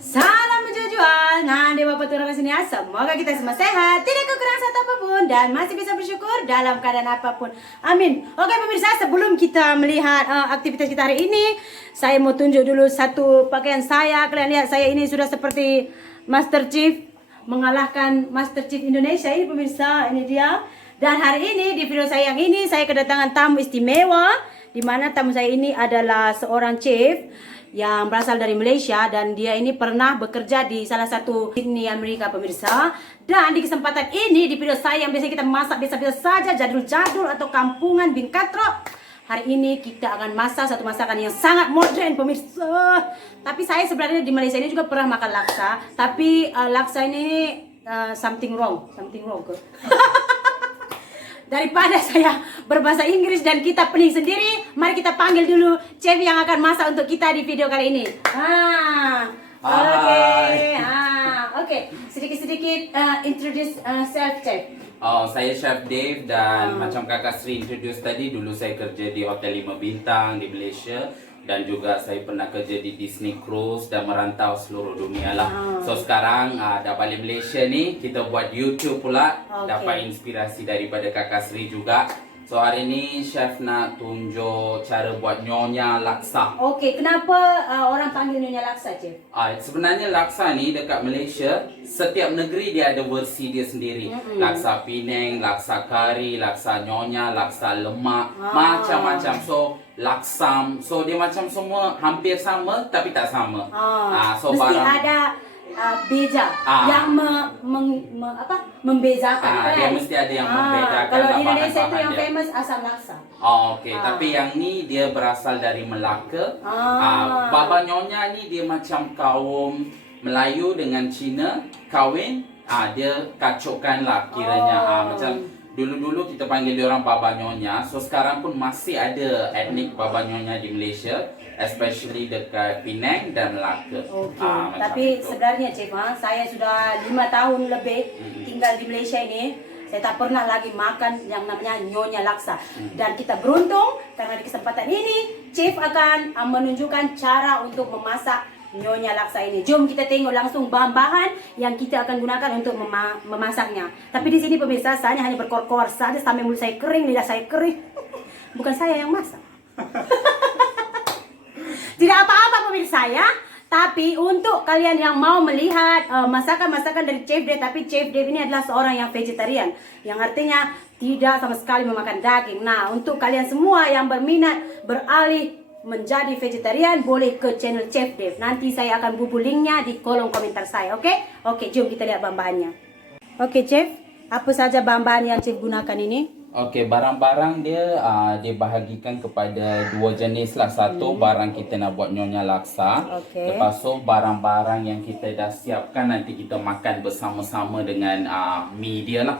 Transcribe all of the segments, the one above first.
Salam menjual. Nah, Dewa Petura sini semoga kita semua sehat, tidak kekurangan satu apapun, dan masih bisa bersyukur dalam keadaan apapun. Amin. Oke pemirsa, sebelum kita melihat aktivitas kita hari ini, saya mau tunjuk dulu satu pakaian saya. Kalian lihat saya ini sudah seperti Master Chief, mengalahkan Master Chief Indonesia ini pemirsa. Ini dia. Dan hari ini di video saya yang ini saya kedatangan tamu istimewa, di mana tamu saya ini adalah seorang chef yang berasal dari Malaysia, dan dia ini pernah bekerja di salah satu Sydney Amerika pemirsa. Dan di kesempatan ini di video saya yang biasa kita masak biasa-biasa saja, jadul-jadul atau kampungan bin Katro, hari ini kita akan masak satu masakan yang sangat modern pemirsa. Tapi saya sebenarnya di Malaysia ini juga pernah makan laksa, tapi laksa ini something wrong ke daripada saya berbahasa Inggris dan kita pening sendiri, mari kita panggil dulu chef yang akan masak untuk kita di video kali ini. Oke. Sedikit-sedikit introduce self, chef. Oh, saya Chef Dave dan macam Kakak Sri introduce tadi, dulu saya kerja di Hotel 5 Bintang di Malaysia. Dan juga saya pernah kerja di Disney Cruise dan merantau seluruh dunia lah. So sekarang dah balik Malaysia ni, kita buat YouTube pula. Dapat inspirasi daripada Kakak Sri juga. So hari ni chef nak tunjuk cara buat nyonya laksa. Okey, kenapa orang panggil nyonya laksa, chef? Sebenarnya laksa ni dekat Malaysia, setiap negeri dia ada versi dia sendiri. Laksa Penang, laksa kari, laksa nyonya, laksa lemak, macam-macam. So laksam, so dia macam semua hampir sama tapi tak sama. So mesti barang ada beza yang membezakan kan? Dia mesti ada yang membedakan. Kalau di Indonesia itu yang famous asam laksa. Okey, tapi yang ni dia berasal dari Melaka. Baba nyonya ni dia macam kaum Melayu dengan Cina kahwin, dia kacukkan lah kiranya. Macam dulu-dulu kita panggil dia orang Baba Nyonya. So sekarang pun masih ada etnik Baba Nyonya di Malaysia, especially dekat Penang dan Melaka. Tapi sebenarnya chef, saya sudah 5 tahun lebih tinggal di Malaysia ini. Saya tak pernah lagi makan yang namanya nyonya laksa. Dan kita beruntung karena di kesempatan ini chef akan menunjukkan cara untuk memasak nyonya laksa ini. Jom kita tengok langsung bahan-bahan yang kita akan gunakan untuk memasaknya. Tapi di sini pemirsa, saya hanya berkor-kor saja sampai mulut saya kering, lidah saya kering. Bukan saya yang masak. Tidak apa-apa pemirsa ya. Tapi untuk kalian yang mau melihat masakan-masakan dari Chef Dave, tapi Chef Dave ini adalah seorang yang vegetarian, yang artinya tidak sama sekali memakan daging. Nah, untuk kalian semua yang berminat beralih menjadi vegetarian, boleh ke channel Chef Dave. Nanti saya akan bubuh linknya di kolom komentar saya, oke? Oke, jom kita lihat bahan-bahannya. Oke, Chef, apa saja bahan-bahan yang Chef gunakan ini? Okey, barang-barang dia dibahagikan kepada dua jenis lah. Satu barang kita nak buat nyonya laksa. Lepas tu barang-barang yang kita dah siapkan nanti kita makan bersama-sama dengan mi dia lah.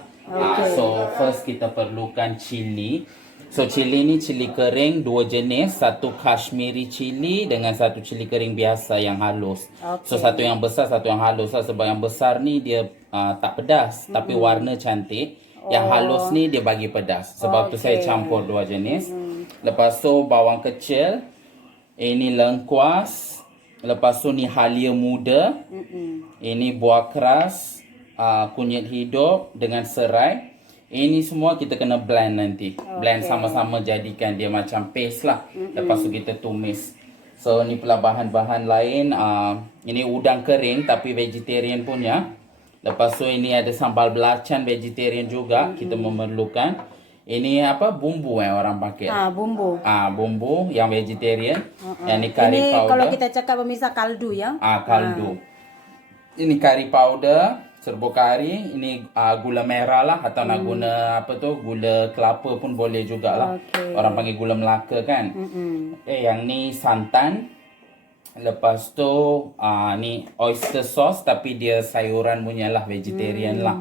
So first kita perlukan cili. So cili ni cili kering dua jenis, satu Kashmiri cili dengan satu cili kering biasa yang halus. So satu yang besar, satu yang halus lah. Sebab yang besar ni dia tak pedas tapi warna cantik. Yang halus ni dia bagi pedas. Sebab tu saya campur dua jenis. Lepas tu bawang kecil, ini lengkuas. Lepas tu ni halia muda. Ini buah keras, kunyit hidup dengan serai. Ini semua kita kena blend nanti. Blend sama-sama jadikan dia macam paste lah. Lepas tu kita tumis. So ni pula bahan-bahan lain. Ini udang kering tapi vegetarian punya. Lepas tu ini ada sambal belacan vegetarian juga. Kita memerlukan. Ini apa? Bumbu orang pakai. Bumbu. Bumbu yang vegetarian. Yang ni curry powder. Kalau kita cakap pemirsa kaldu ya. Kaldu. Ini curry powder, serbuk kari. Ini gula merah lah, atau nak guna apa tu, gula kelapa pun boleh jugalah. Orang panggil gula Melaka kan. Yang ni santan. Lepas tu ni oyster sauce tapi dia sayuran punya lah, vegetarian lah.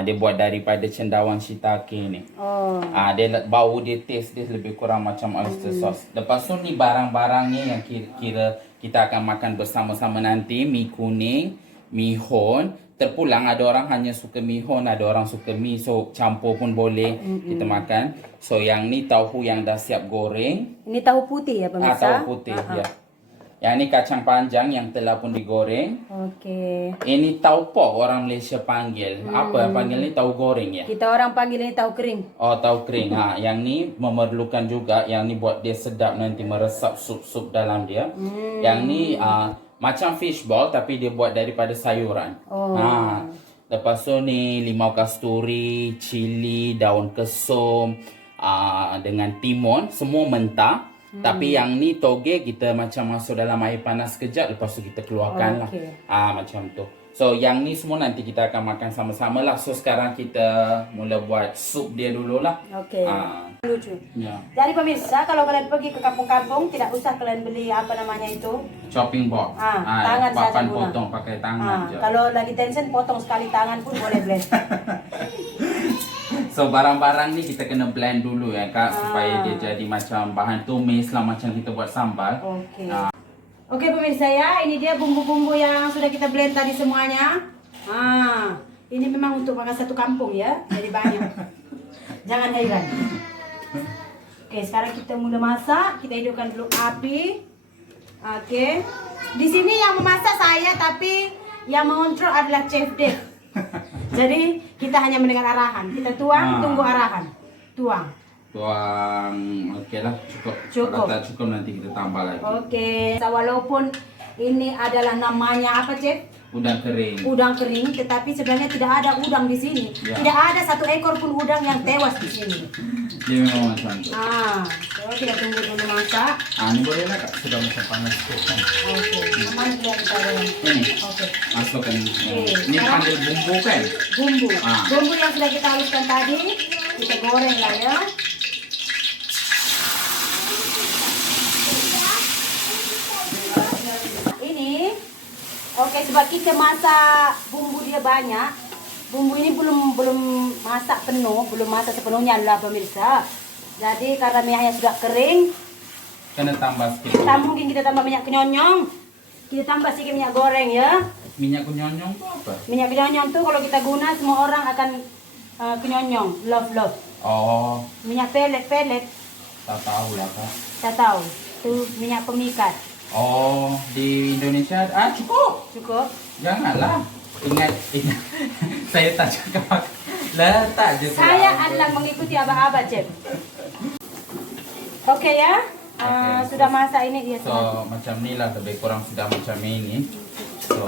Dia buat daripada cendawan shiitake ni. Dia bau dia, taste dia lebih kurang macam oyster sauce. Lepas tu ni barang-barangnya yang kira kita akan makan bersama-sama nanti. Mi kuning, mi hon. Terpulang ada orang hanya suka mi hon, ada orang suka mi, so campur pun boleh kita makan. So yang ni tahu yang dah siap goreng. Ini tahu putih ya pemirsa? Tahu putih ya. Yang ini kacang panjang yang telah pun digoreng. Oke. Ini tahu pok orang Malaysia panggil. Apa yang panggil ini tahu goreng ya? Kita orang panggil ini tahu kering. Oh, tahu kering. Yang ni memerlukan juga, yang ni buat dia sedap nanti meresap sup-sup dalam dia. Yang ni macam fishball tapi dia buat daripada sayuran. Oh. Lepas tu ni limau kasturi, cili, daun kesum, dengan timun, semua mentah. Tapi yang ni toge kita macam masuk dalam air panas sekejap, lepas tu kita keluarkan lah. Macam tu. So yang ni semua nanti kita akan makan sama-sama lah. So sekarang kita mula buat sup dia dululah. Oke. Lucu. Ya. Jadi pemirsa, kalau kalian pergi ke kampung-kampung, tidak usah kalian beli apa namanya itu. Chopping board. Tangan saja papan guna. potong pakai tangan je. Kalau lagi tension, potong sekali tangan pun boleh blend. So barang-barang ni kita kena blend dulu ya Kak, supaya dia jadi macam bahan tumis lah, macam kita buat sambal. Oke. Oke pemirsa ya, ini dia bumbu-bumbu yang sudah kita blend tadi semuanya. Ini memang untuk makan satu kampung ya, jadi banyak. Jangan heran. Oke, sekarang kita mulai masak. Kita hidupkan dulu api. Oke. Di sini yang memasak saya, tapi yang mengontrol adalah Chef Dave. Jadi kita hanya mendengar arahan. Kita tuang, tunggu arahan. Tuang. Tuang, oke lah, cukup. Cukup. Kalau tak cukup nanti kita tambah lagi. Oke. Walaupun ini adalah namanya apa, Chef? Udang kering. Udang kering, tetapi sebenarnya tidak ada udang di sini. Ya. Tidak ada satu ekor pun udang yang tewas di sini. Dia memang macam tu. So kita tunggu dulu masak. Ini boleh lah Kak, sudah macam panas sikit kan. Oke. Mana dia kita goreng? Ini, Oke. masukkan. Ini sekarang- panggil bumbu kan? Bumbu. Bumbu yang sudah kita haluskan tadi, kita goreng lah ya. Ini, oke, sebab kita masak bumbu dia banyak. Bumbu ini belum masak penuh, belum masak sepenuhnya lah pemirsa. Jadi karena minyaknya sudah kering, Kena tambah sikit. mungkin kita tambah minyak kenyonyong. Kita tambah sedikit minyak goreng ya. Minyak kenyonyong tu apa? Minyak kenyonyong tuh kalau kita guna semua orang akan kenyonyong, love. Oh, Minyak pelet, tak tahu lah Kak. saya tahu. Tuh minyak pemikat. Oh, di Indonesia cukup. Cukup. Janganlah. Ingat. Saya tak cakap. Letak je. Saya adalah mengikuti abah-abah, Chef. Oke ya. Oke. Sudah masak ini dia. So, macam ni lah, lebih kurang sudah macam ini. So,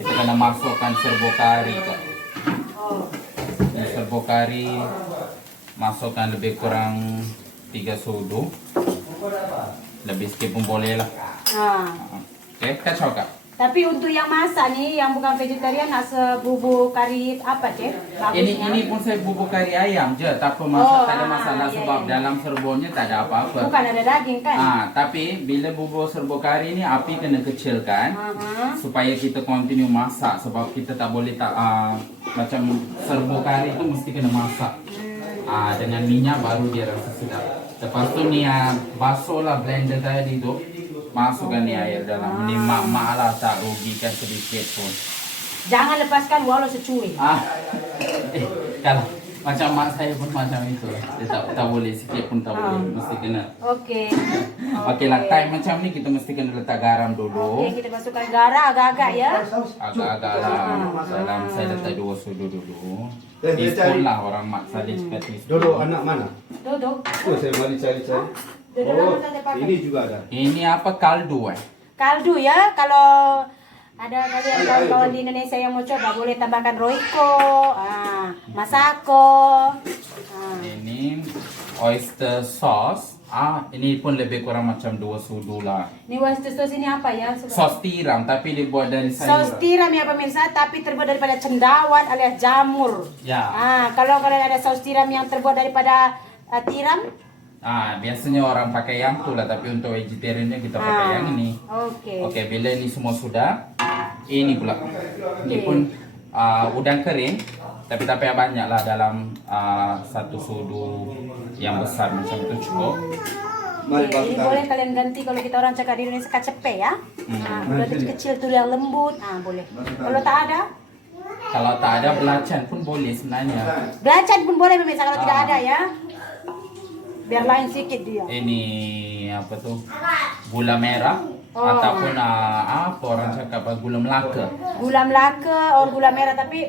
kita kena masukkan serbo kari Kak. Oh. Ini serbo kari, masukkan lebih kurang 3 sudu. Lebih sikit pun boleh lah. Oke, kacau Kak. Tapi untuk yang masak nih, yang bukan vegetarian, nak sebubuk kari apa, Chef? Bagusnya. Ini pun saya bubuk kari ayam je, tak apa masak, tak ada masalah iya, sebab iya. dalam serbonya tak ada apa-apa. Bukan ada daging kan? Tapi bila bubuk serbo kari ni api kena kecilkan supaya kita continue masak, sebab kita tak boleh macam serbo kari tu mesti kena masak. Dengan minyak baru dia rasa sedap. Lepas tu ni basuhlah blender tadi tu, masukkan ni air dalam. Ni mak-mak lah, tak rugikan sedikit pun. Jangan lepaskan walau secuil. Kalau macam mak saya pun macam itu. Dia tak boleh, sikit pun tak boleh. Mesti kena. Oke. Okey lah, time macam ni kita mesti kena letak garam dulu. Oke, kita masukkan garam agak-agak ya. Agak-agak dalam saya letak 2 sudu dulu. Teaspoon lah orang mak saya cakap teaspoon. Dodo anak mana? Duduk. Oh, saya mari cari-cari. Duduk Oh, nama saja pakai. ini juga ada. Ini apa, kaldu Kaldu ya, kalau ada kalian kawan-kawan di Indonesia yang mau coba boleh tambahkan roiko, masako. Ini oyster sauce. Ini pun lebih kurang macam 2 sudu lah. Ini oyster sauce ini apa ya? Sos tiram tapi dibuat dari Saus sayuran. tiram ya pemirsa, tapi terbuat daripada cendawan alias jamur. Ya. Kalau kalian ada saus tiram yang terbuat daripada tiram, Biasanya orang pakai yang tu lah, tapi untuk vegetariannya kita pakai yang ini. Oke. Oke, bila ini semua sudah, ini pula. Ini pun udang kering, tapi tak payah banyak lah, dalam 1 sudu yang besar macam itu cukup. Mari Ini bakar. boleh kalian ganti kalau kita orang cakap di Indonesia kacepe ya. Udah kecil tuh yang lembut, boleh. Kalau tak ada, Kalau tak ada belacan pun boleh sebenarnya. belacan pun boleh pemirsa kalau tidak ada ya. Biar lain sedikit dia. Ini apa tuh? Gula merah ataupun apa orang cakap gula Melaka. Gula Melaka or gula merah, tapi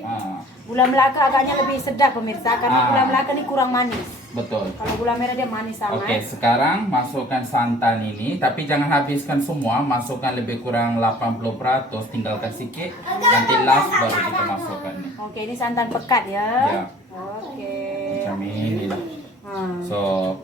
gula Melaka agaknya lebih sedap pemirsa karena gula Melaka ini kurang manis. Betul. Kalau gula merah dia manis sangat. Oke, sekarang masukkan santan ini, tapi jangan habiskan semua, masukkan lebih kurang 80%, tinggalkan sedikit, nanti last baru kita masukkan nih. Oke, ini santan pekat ya. Ya. Oke. Macam ini lah. So,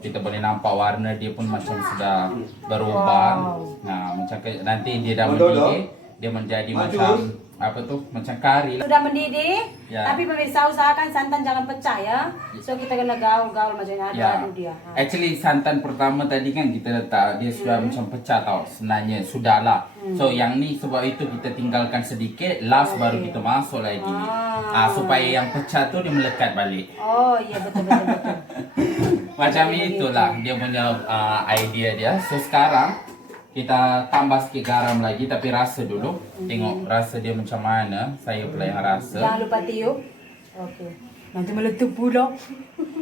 kita boleh nampak warna dia pun macam sudah berubah. Nah, macam nanti dia dah mendidih, dia menjadi macam apa tuh? Macam kari lah. Sudah mendidih, Ya. tapi pemirsa usahakan santan jangan pecah ya. So kita kena gaul-gaul macam ini, Ya. aduk dia. Actually santan pertama tadi kan kita letak dia sudah macam pecah tau. Sebenarnya sudahlah. So yang ni sebab itu kita tinggalkan sedikit, last baru kita masuk lagi. Supaya yang pecah tu dia melekat balik. Oh iya betul. Macam itulah dia punya idea dia. So sekarang kita tambah sikit garam lagi, tapi rasa dulu. Tengok rasa dia macam mana. Saya pula yang rasa. Jangan lupa tiup. Oke. Nanti meletup pula.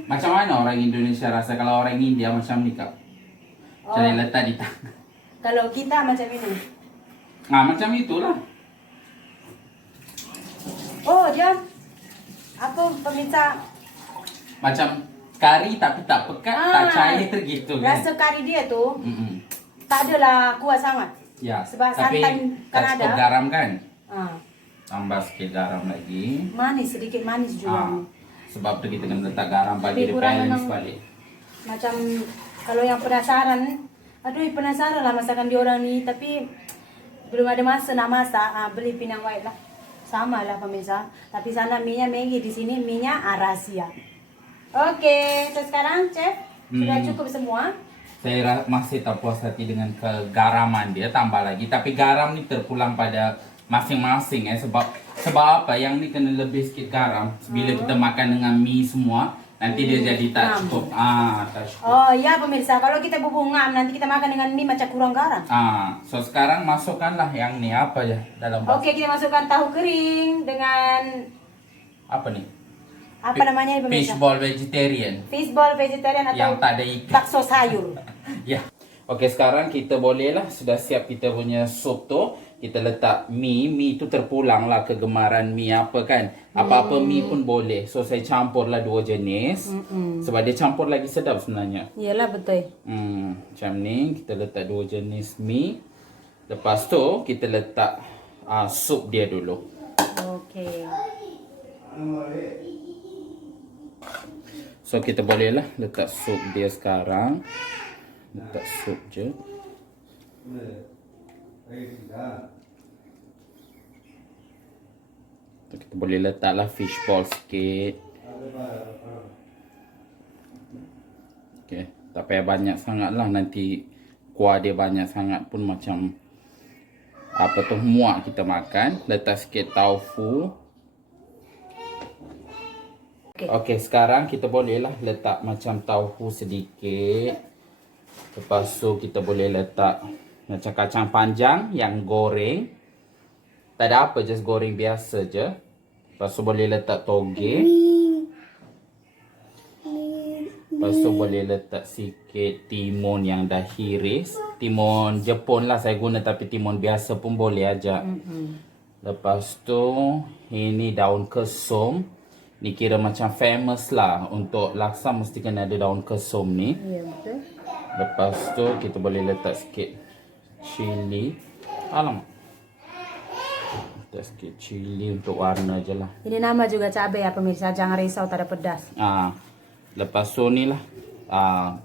Macam mana orang Indonesia rasa? Kalau orang India macam ni kak. Jadi letak di tangan. Kalau kita macam ini. Macam itulah. Oh dia apa pemirsa? Macam kari tapi tak pekat, tak cair gitu kan. Rasa kari dia tu Mm-mm. tak adalah kuat sangat. Ya, Sebab tapi santan kan tak ada. cukup garam kan? Ah, Tambah sikit garam lagi. manis, sedikit manis juga. Sebab tu kita kena letak garam bagi Lebih dia kurang balance memang- balik. Macam kalau yang penasaran, penasaran lah masakan dia orang ni, tapi belum ada masa nak masak, beli Penang White lah. Sama lah pemirsa. Tapi sana minyak Maggi, di sini minyak rahasia. Oke, so sekarang chef sudah cukup semua. Saya masih tak puas hati dengan kegaraman dia, tambah lagi. Tapi garam ni terpulang pada masing-masing sebab apa? Yang ni kena lebih sikit garam. Bila kita makan dengan mie semua, nanti dia jadi tak cukup. Tak cukup. Oh ya pemirsa, kalau kita bubur ngam nanti kita makan dengan mie macam kurang garam. So sekarang masukkanlah yang ni apa ya dalam bas. Oke, kita masukkan tahu kering dengan Apa ni? apa namanya pemirsa? Fishball vegetarian. Fishball vegetarian atau Yang tak ada ikan. bakso sayur. Ya. Okey, sekarang kita bolehlah sudah siap kita punya sup tu. Kita letak mie. Mie tu terpulang lah kegemaran mie apa kan. Apa-apa mie pun boleh. So saya campurlah dua jenis. Sebab dia campur lagi sedap sebenarnya. Iyalah betul. Macam ni kita letak dua jenis mie. Lepas tu kita letak sup dia dulu. Okey. So kita bolehlah letak sup dia sekarang. Letak sup je. Kita boleh letaklah fishball sikit. Okay. Tak payah banyak sangat lah. Nanti kuah dia banyak sangat pun macam apa tu muak kita makan. Letak sikit tofu. Okey, sekarang kita bolehlah letak macam tofu sedikit. Lepas tu kita boleh letak macam kacang panjang yang goreng. Tak ada apa, just goreng biasa je. Lepas tu boleh letak toge. Lepas tu boleh letak sikit timun yang dah hiris. Timun Jepun lah saya guna, tapi timun biasa pun boleh aja. Lepas tu ini daun kesum. Ni kira macam famous lah. Untuk laksa mesti kena ada daun kesum ni. Ya betul. Lepas tu kita boleh letak sikit cili. Alamak. Letak sikit cili untuk warna je lah. Ini nama juga cabai ya pemirsa, jangan risau tak ada pedas. Lepas tu ni lah.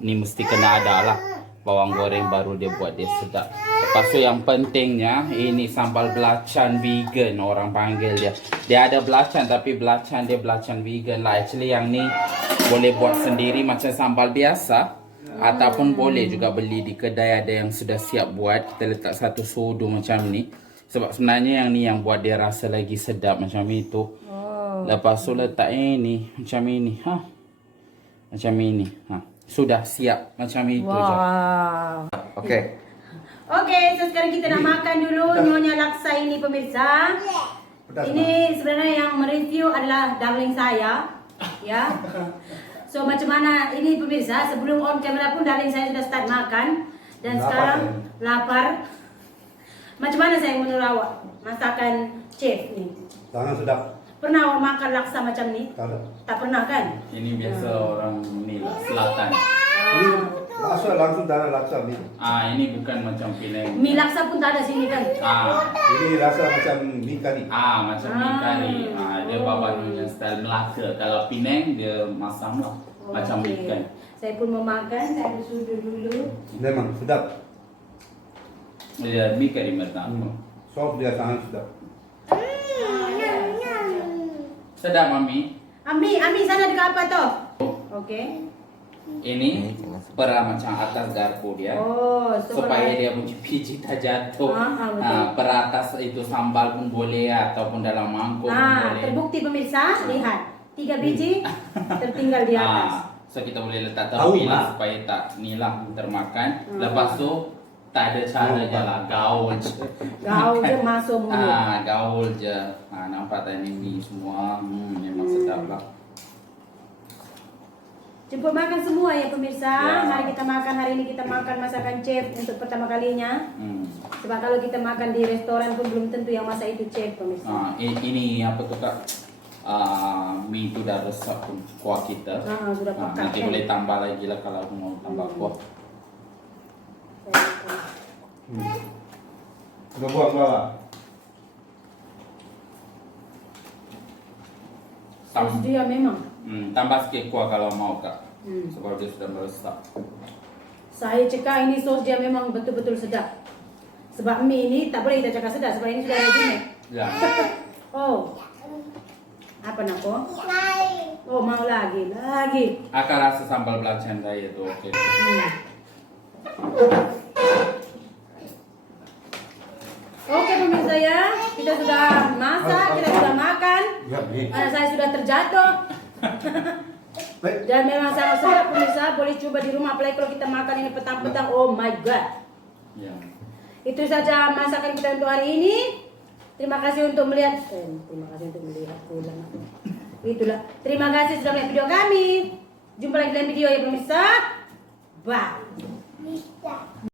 Ni mesti kena ada lah. Bawang goreng baru dia buat dia sedap. Lepas tu yang pentingnya, ini sambal belacan vegan orang panggil dia. Dia ada belacan tapi belacan dia belacan vegan lah. Actually yang ni boleh buat sendiri macam sambal biasa. Ataupun boleh juga beli di kedai ada yang sudah siap buat. Kita letak satu sudu macam ni. Sebab sebenarnya yang ni yang buat dia rasa lagi sedap macam itu. Lepas tu letak ini macam ini. Macam ini. Sudah siap macam itu je. Okey. Oke, so sekarang kita nak makan dulu nyonya laksa ini pemirsa. Ini sebenarnya yang mereview adalah darling saya, ya. So macam mana ini pemirsa, sebelum on camera pun darling saya sudah start makan. Dan Lapar, sekarang saya. lapar. Macam mana sayang menurut awak masakan chef ni? Sangat sedap. Pernah awak makan laksa macam ni? Kada. Tak pernah kan? Ini biasa orang ni lah, selatan. Ini laksa langsung dari laksa ni. Ini bukan macam Penang. Mie laksa pun tak ada sini kan? Ini rasa macam mie kari. Macam mie kari. Dia bawa punya style Melaka. Kalau Penang dia masam lah. Macam Okey. ikan. Saya pun mau makan, saya bersudu dulu. Memang sedap. Dia mie kari Melaka. Sop dia sangat sedap. Sedap mami. Ami sana dekat apa tu? Okey. Ini pera macam atas garpu dia. Oh, so Supaya kalau- dia punya biji tak jatuh. betul. Per atas itu sambal pun boleh ataupun dalam mangkuk pun boleh. terbukti pemirsa, lihat 3 biji tertinggal di atas. So kita boleh letak Tahu, tepi lah Mak. supaya tak nilah termakan. Lepas tu tak ada cara je lah, gaul je. Gaul je masuk mulut. Gaul je. Nampak tadi ni semua memang sedap lah. Jemput makan semua ya pemirsa. Ya. Mari kita makan, hari ini kita makan masakan chef untuk pertama kalinya. Hmm. Sebab kalau kita makan di restoran pun belum tentu yang masak itu chef pemirsa. Ini apa tu kak? Mie tu dah resap pun kuah kita. Sudah pekat Nanti kan? boleh tambah lagi lah kalau mau tambah kuah. Sudah buang bawah. Saus dia memang. Tambah sikit kuah kalau mau kak. Hmm. Sebab dia sudah meresap. Saya cakap ini sos dia memang betul-betul sedap. Sebab mie ini tak boleh kita cakap sedap sebab ini sudah ready. Ya. Oh. Apa nak kau? Oh, mau lagi. Akan rasa sambal belacan raya tu okey. Oke pemirsa ya, kita sudah masak, kita sudah makan. Ya, ni. Anak saya sudah terjatuh. Baik. Dan memang sangat sedap pemirsa, boleh coba di rumah apalagi kalau kita makan ini petang-petang. Oh my god. Ya. Itu saja masakan kita untuk hari ini. Terima kasih untuk melihat. Terima kasih untuk melihat pulang. Itulah. Terima kasih sudah melihat video kami. Jumpa lagi dalam video ya pemirsa. Bye.